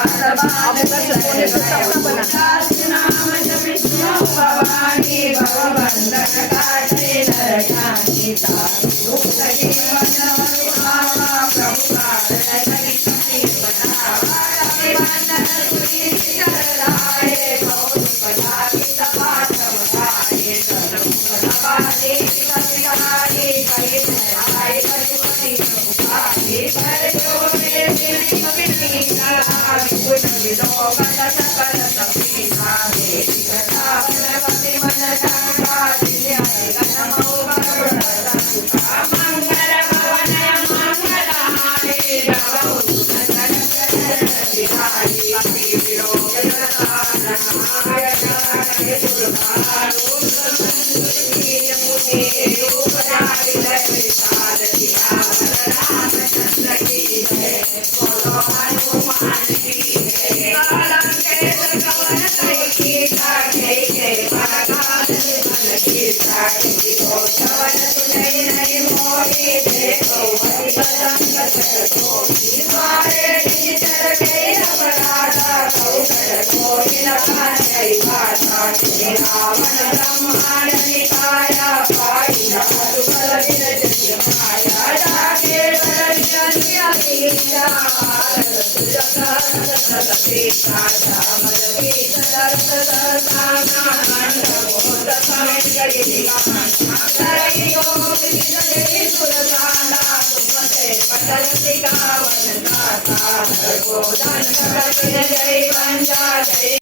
आप सोने से सपना बना भवानी भवबंधन काटे नरकानी तारू सखी मन अनुभावा प्रभु कारणी सखी बनावा बंधन सुनी चलाए कौन पदारी सपाट बनाए सर्व सवाले सविहारी कई आए करुणी आए पर जो मेरे दिल में नीला विपुल विलोकन सकल सपीता देवी कथा भगवती मन संगा दिव्य गण मंगल भवन मंगलाय नवो नंदन विहारी विलोक नारायण दुर्गारो उपचारि विशाल सियावर रामचंद्र की जय बोलो हनुमान की जय कवन की जय जय पराकाल मन की जय कवन सुनई नहीं मोरी देखो हरि पतंग को मारे निचर गई अपराधा कौशल कोई न जय भाषा रावण ब्रह्मांड निकाया पाई नारुकल विरज माया जाके बल जनिया लीला सीता श्यामल की चरत साना मंडपोत संगि करई योग विजय सुरसाना तुमसे पतल सिकावन दाता को धन जय वंजा